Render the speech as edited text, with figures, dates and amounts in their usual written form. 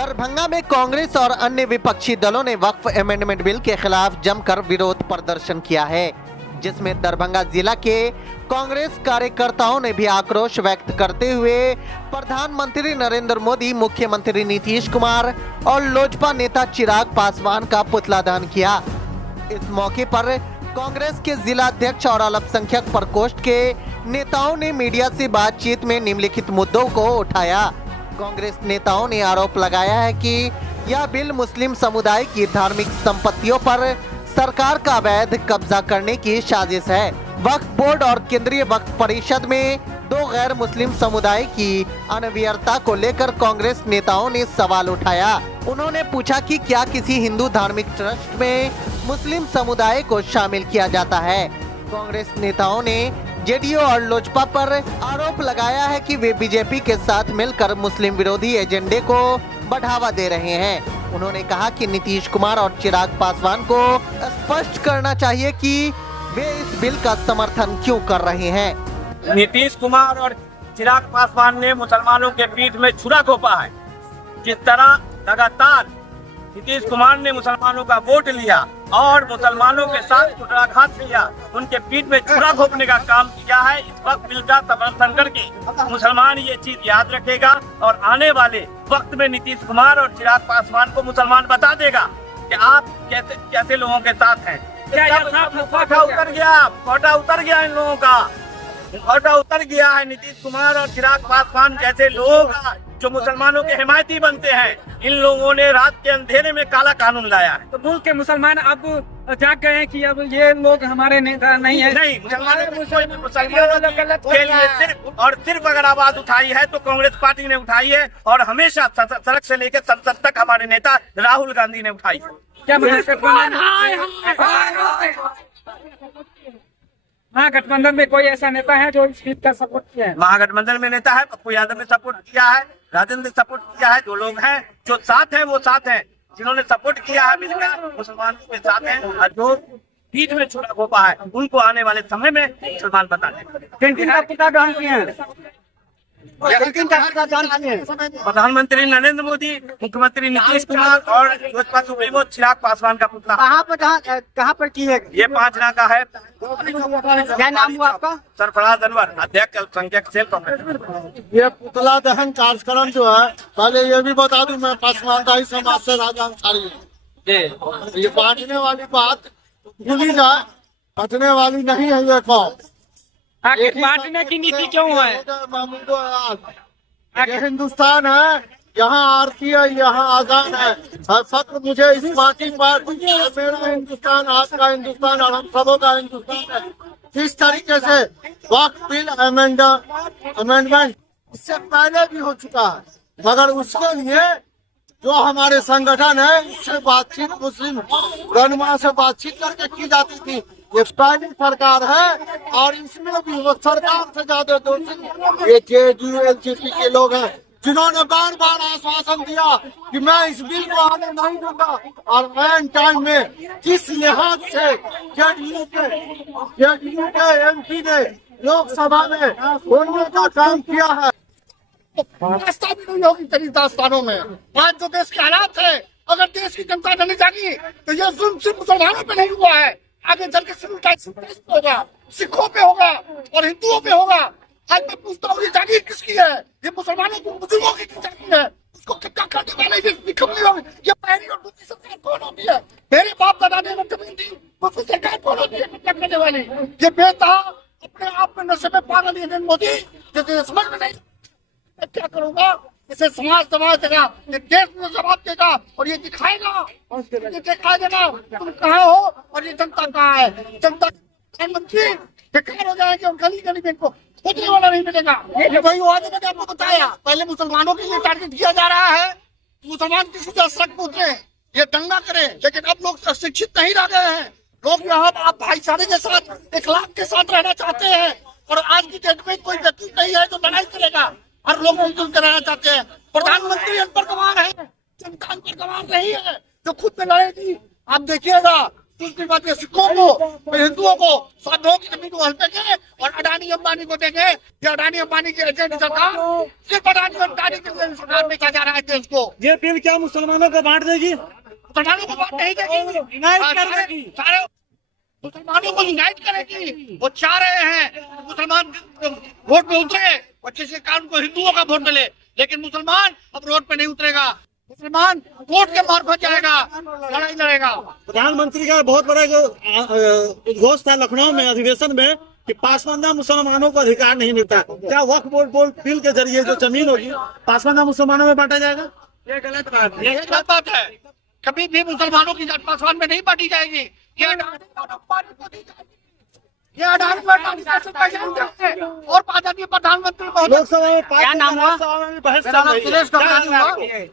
दरभंगा में कांग्रेस और अन्य विपक्षी दलों ने वक्फ अमेंडमेंट बिल के खिलाफ जमकर विरोध प्रदर्शन किया है, जिसमें दरभंगा जिला के कांग्रेस कार्यकर्ताओं ने भी आक्रोश व्यक्त करते हुए प्रधानमंत्री नरेंद्र मोदी, मुख्यमंत्री नीतीश कुमार और लोजपा नेता चिराग पासवान का पुतला दहन किया। इस मौके पर कांग्रेस के जिला अध्यक्ष और अल्पसंख्यक प्रकोष्ठ के नेताओं ने मीडिया से बातचीत में निम्नलिखित मुद्दों को उठाया। कांग्रेस नेताओं ने आरोप लगाया है कि यह बिल मुस्लिम समुदाय की धार्मिक संपत्तियों पर सरकार का अवैध कब्जा करने की साजिश है। वक्फ बोर्ड और केंद्रीय वक्फ परिषद में दो गैर मुस्लिम समुदाय की अनवियरता को लेकर कांग्रेस नेताओं ने सवाल उठाया। उन्होंने पूछा कि क्या किसी हिंदू धार्मिक ट्रस्ट में मुस्लिम समुदाय को शामिल किया जाता है। कांग्रेस नेताओं ने जेडीयू और लोजपा पर आरोप लगाया है कि वे बीजेपी के साथ मिलकर मुस्लिम विरोधी एजेंडे को बढ़ावा दे रहे हैं। उन्होंने कहा कि नीतीश कुमार और चिराग पासवान को स्पष्ट करना चाहिए कि वे इस बिल का समर्थन क्यों कर रहे हैं। नीतीश कुमार और चिराग पासवान ने मुसलमानों के पीठ में छुरा घोंपा है। जिस तरह लगातार नीतीश कुमार ने मुसलमानों का वोट लिया और मुसलमानों के साथ कुटराघात किया, उनके पीठ में छुरा घोंपने का काम किया है। इस वक्त बिल का समर्थन करके मुसलमान ये चीज याद रखेगा और आने वाले वक्त में नीतीश कुमार और चिराग पासवान को मुसलमान बता देगा कि आप कैसे कैसे लोगों के साथ हैं। खोटा उतर गया इन लोगों का, खोटा उतर गया है। नीतीश कुमार और चिराग पासवान जैसे लोग जो मुसलमानों के हिमायती बनते हैं, इन लोगों ने रात के अंधेरे में काला कानून लाया है। तो मुल्क के मुसलमान अब जाग गए हैं कि अब ये लोग हमारे नेता नहीं है। नहीं, मुसलमानों के लिए सिर्फ अगर आवाज उठाई है तो कांग्रेस पार्टी ने उठाई है और हमेशा सड़क से लेकर संसद तक हमारे नेता राहुल गांधी ने उठाई है। क्या महागठबंधन में कोई ऐसा नेता है जो इस बिल का सपोर्ट किया है? महागठबंधन में नेता है, पप्पू यादव ने सपोर्ट किया है, राजेंद्र ने सपोर्ट किया है। जो लोग हैं जो साथ हैं वो साथ हैं, जिन्होंने सपोर्ट किया है बिल का मुसलमानों के साथ हैं, और जो बीच में छुरा घोंपा है उनको आने वाले समय में मुसलमान बता दें। प्रधानमंत्री नरेंद्र मोदी, मुख्यमंत्री नीतीश कुमार और लोजपा सुप्रीमो चिराग पासवान का पुतला। कहाँ पर की है? ये 5 का है। क्या नाम हुआ आपका? सरफराज अनवर, अध्यक्ष अल्पसंख्यक सेल कांग्रेस। ये पुतला दहन कार्यक्रम जो है, पहले ये भी बता दूं, मैं पासवानदाई समाज से राजा अंसारी हूँ। ये बांटने वाली बात भूली जाए, बचने वाली नहीं है। ये कौन बांटने की नीति क्यों है? ये हिंदुस्तान है, यहाँ आरती है, यहाँ आजान है। फक्र मुझे इस पार्टी पर, मेरा हिंदुस्तान, आपका हिंदुस्तान और हम सबों का हिंदुस्तान है। किस तरीके से वक्फ बिल अमेंडमेंट इससे पहले भी हो चुका है, मगर उसके लिए जो हमारे संगठन है उससे बातचीत, मुस्लिम रहनुमा से बातचीत करके की जाती थी। ये पहली सरकार है और इसमें भी वो सरकार से ज्यादा दोषी ये जेडीयू एलजेपी के लोग हैं, जिन्होंने बार बार आश्वासन दिया कि मैं इस बिल को आने नहीं दूंगा, और एन टाइम में किस लिहाज से जेडीयू के एमपी ने लोकसभा में बोलने का काम किया है। रास्ता भी नहीं होगी तेरी दास्तानों में। आज जो देश के हालात है, अगर देश की जनता नहीं जागी तो ये जुल्म सिर्फ मुसलमानों पे नहीं हुआ है, आगे चल के सिर्फ होगा, सिखों पे होगा और हिंदुओं पे होगा। आज मैं पूछता हूँ, ये जागीर किसकी है? ये मुसलमानों की, बुजुर्गों की जागीर है। उसको कितना करने वाले ये पहली और दूसरी सरकार कौन होती है? मेरे बाप दादा ने जमीन दी, दूसरी सरकार कौन होती है कितना करने वाली? ये बेटा अपने आप में नशे में पागल नरेंद्र मोदी, जैसे समझ में नहीं क्या करूंगा, इसे समाज देगा, ये देश में जवाब देगा और ये दिखाएगा, ये दिखा देगा तुम कहाँ हो और ये जनता कहाँ है। जनता प्रधानमंत्री बेकार हो जाएंगे और गली गली में इनको खोजने वाला नहीं मिलेगा। वही वादे मैंने आपको बताया, पहले मुसलमानों के लिए टारगेट किया जा रहा है, मुसलमान किसी तरह सड़क पे उतरे, ये दंगा करे, लेकिन अब लोग शिक्षित नहीं रह गए हैं। लोग यहाँ आप भाईचारे के साथ, इखलाक के साथ रहना चाहते हैं, और आज की डेट में कोई व्यक्ति नहीं है जो लड़ाई करेगा और लोग मिलजुल कर रहना चाहते हैं। प्रधानमंत्री अनपढ़ गंवार है, जनता अनपढ़ गंवार नहीं है जो खुद में लड़ेगी। आप देखिएगा दूसरी बात ये सिखों को फिर हिंदुओं को साधुओं की जमीन को हल्पेंगे और अडानी अंबानी को देंगे। ये अडानी अंबानी की एजेंट सरकार, सिर्फ अडानी अंबानी के लिए सरकार में क्या जा रहा है देश को। ये बिल क्या मुसलमानों को बांट देगी? मुसलमानों को बात नहीं देगी, यूनाइट कर देगी। सारे मुसलमानों को यूनाइट करेगी। वो चाह रहे हैं मुसलमान वोट में उतरे और जिसके कारण को हिंदुओं का वोट मिले, लेकिन मुसलमान अब रोड पे नहीं उतरेगा। मुसलमान कोर्ट के मार्फत जाएगा, लड़ाई लड़ेगा। प्रधानमंत्री का बहुत बड़ा जो उद्घोष था लखनऊ में अधिवेशन में कि पासमानदा मुसलमानों को अधिकार नहीं मिलता। क्या वक्फ बोर्ड बिल के जरिए जो जमीन होगी पासमानदा मुसलमानों में बांटा जाएगा? ये गलत बात है। ये गलत बात है। कभी भी मुसलमानों की जात पासवान में नहीं बांटी जाएगी। ये अडानी अंबानी को दी जाएगी। ये अडानी अंबानी का एजेंट है और आजादी प्रधानमंत्री महोदय। लोकसभा में क्या नाम हुआ? बहस चल मेरा नाम रही है। सुरेश क्या कमलानी हुआ। नाम है?